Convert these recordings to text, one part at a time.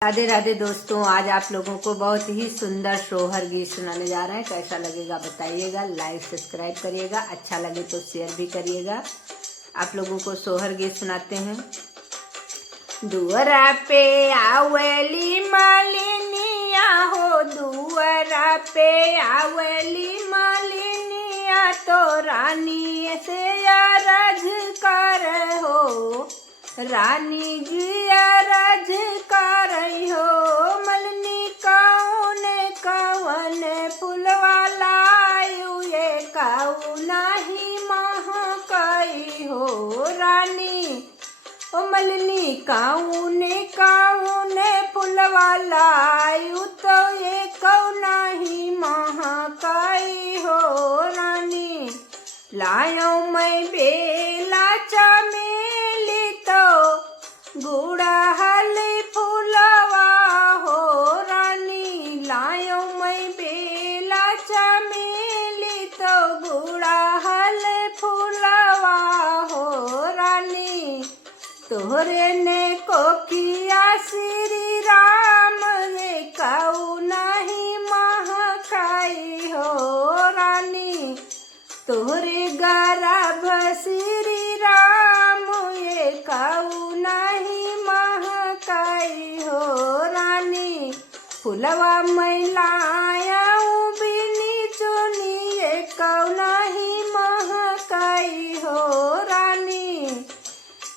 राधे राधे दोस्तों, आज आप लोगों को बहुत ही सुंदर सोहर गीत सुनाने जा रहे हैं। कैसा लगेगा बताइएगा, लाइक सब्सक्राइब करिएगा, अच्छा लगे तो शेयर भी करिएगा। आप लोगों को सोहर गीत सुनाते हैं। दुअरा पे आवेली मालिनिया हो, दुअरा पे आवेली मालिनिया, तो रानी से अरज कर हो, रानी जी अरज कर हो। मलनी कौन कवन फुलवा लायु, ये काऊ नाही महकई हो रानी। ओ मलनी कौन कौन फुलवा लायु, तो ये कौ नाही महकई हो रानी। लायो मैं बेला चमेली, तो गुड़हल फुलवा हो रानी। लायो मैं बेला चमेली, तो गुड़हल फुलवा हो रानी। तोहरे ने कोकिया श्री राम, ये काऊ नहीं महकाई हो रानी। तोहरे गर्भ श्री राम, ये काऊ नहीं महकाई हो रानी। फुलवा मैं लायाऊ बिनी चुनी, ये काऊ नहीं महकाई हो रानी।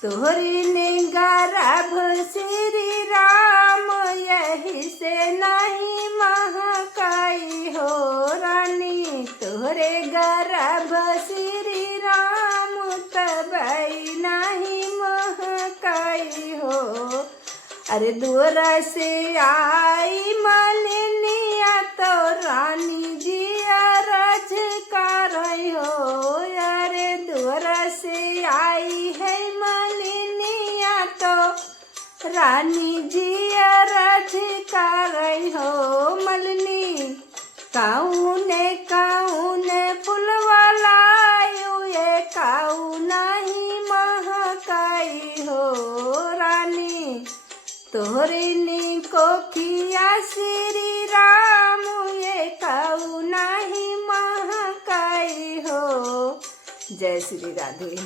तोहरी ने गर्भ श्री राम, यही से नहीं महकाई हो रानी। तोहरे गर्भ श्री राम, तबई नहीं महकाई हो। अरे दूर से आई मालिनिया, तो रानी जी अरज कर हो। अरे दूर से आई है मालिनिया, तो रानी जी अरज कर हो। मलनी कौन कौन फुलवा लायु, ये काऊ नहीं महकाई हो रानी। तोहरी नी कोकिया श्री राम, ये काऊ नहीं महकाई हो। जय श्री राधे।